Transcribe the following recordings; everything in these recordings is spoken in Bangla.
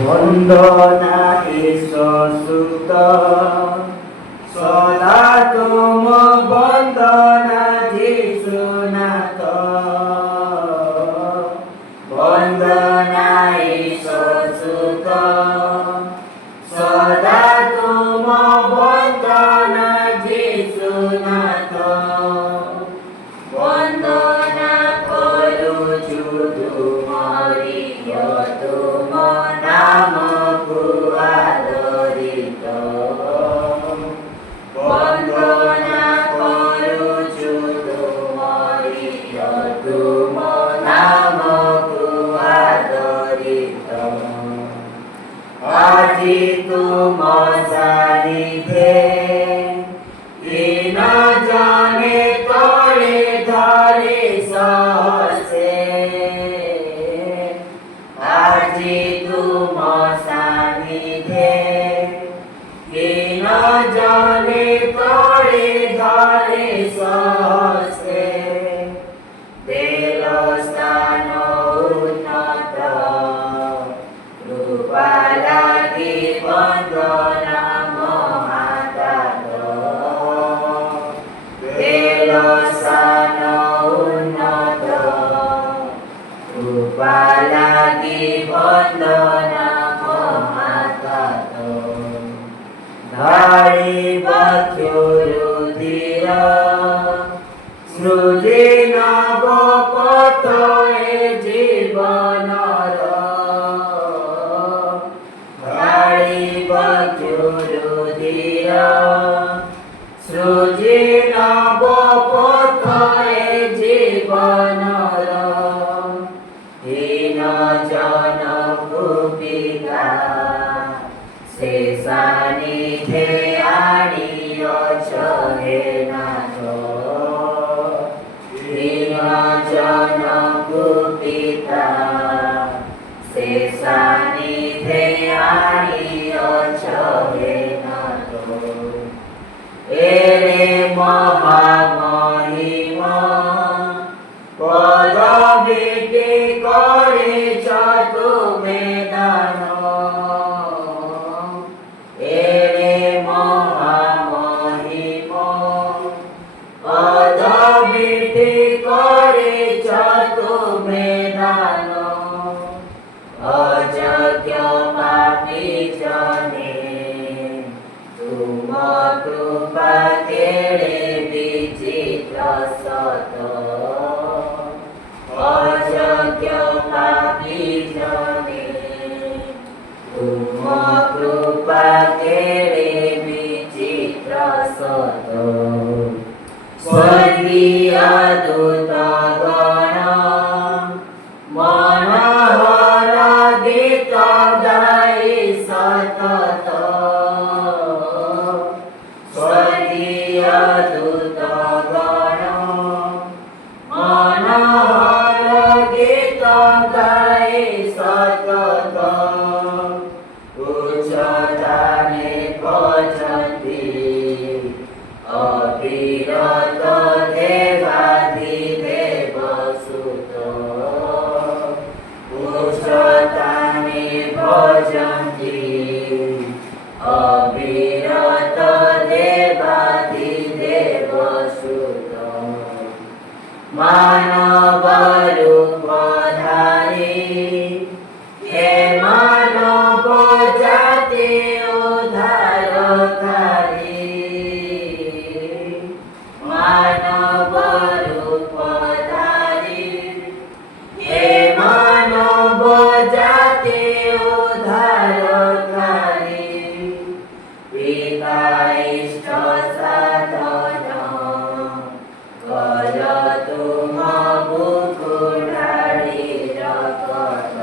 বন্দনা ঈশ্বরসুত সদা তুম বন্দনা যিশুনাথ বন্দনা ঈশ্বরসুত সদা তুম বন্দনা যিশুনাথ বন্দনা করুছু তুমরি তুম নামকু আদরিত বন্দনা করুছু তুমরি তুম নামকু আদরিত আজি তুম সানিধ্যে দীন জনে তরে ধরে সহসে আজি তুম সানিধ্যে দীন জনে তরে ধরে সহসে দেল স্থান উন্নত কৃপা লাগি বন্দনা মহাদাত দেল স্থান উন্নত কৃপা লাগি বন্দনা মহাদাত ধারি বক্ষুরুধির সৃজি নব পথ এ জীবনর ধারি বক্ষুরুধির সৃজি নব পথ এ জীবনর হীন জন পিতা সে সানিধ্যে আনিয়ছ হে নাথ হীন জন পিতা সে সানিধ্যে আনিয়ছ হে নাথ এরে মহামহিম পদবীটি করেছ তুমি দান এরে মহামহিম পদবীটি করেছ তুমি দান অযোগ্য পাপী জনে তুম কৃপা কেড়ে বিচিত্র সত অযোগ্য পাপী জনে তুম কৃপা কেড়ে বিচিত্র সত স্বর্গীয় দূতগণ মনোহর গীত গাই সতত স্বর্গীয় দূতগণ মনোহর গীত গাই সতত উচ্চতানে ভজন্তি অবিরত দেবাধিদেব সুত উচ্চতানে ভজন্তি অবিরত দেবাধিদেব সুত মানব রূপ ধারী হে মানব জাতি উদ্ধারকারী মানব রূপ ধারী হে মানব জাতি উদ্ধারকারী পিতা ইষ্ট সাধন কর তুম বুকুঢাড়ি রকত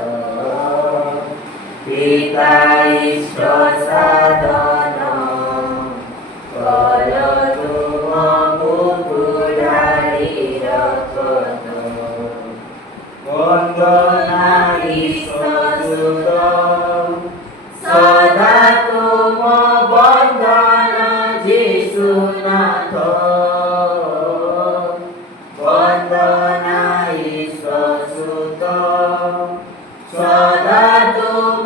পিতা ইষ্ট সাধন কর তুম বুকুঢাড়ি রকত বন্দনা ঈশ্বরসুত সদা তুম বন্দনা যিশুনাথ বন্দনা ঈশ্বরসুত সদা তুম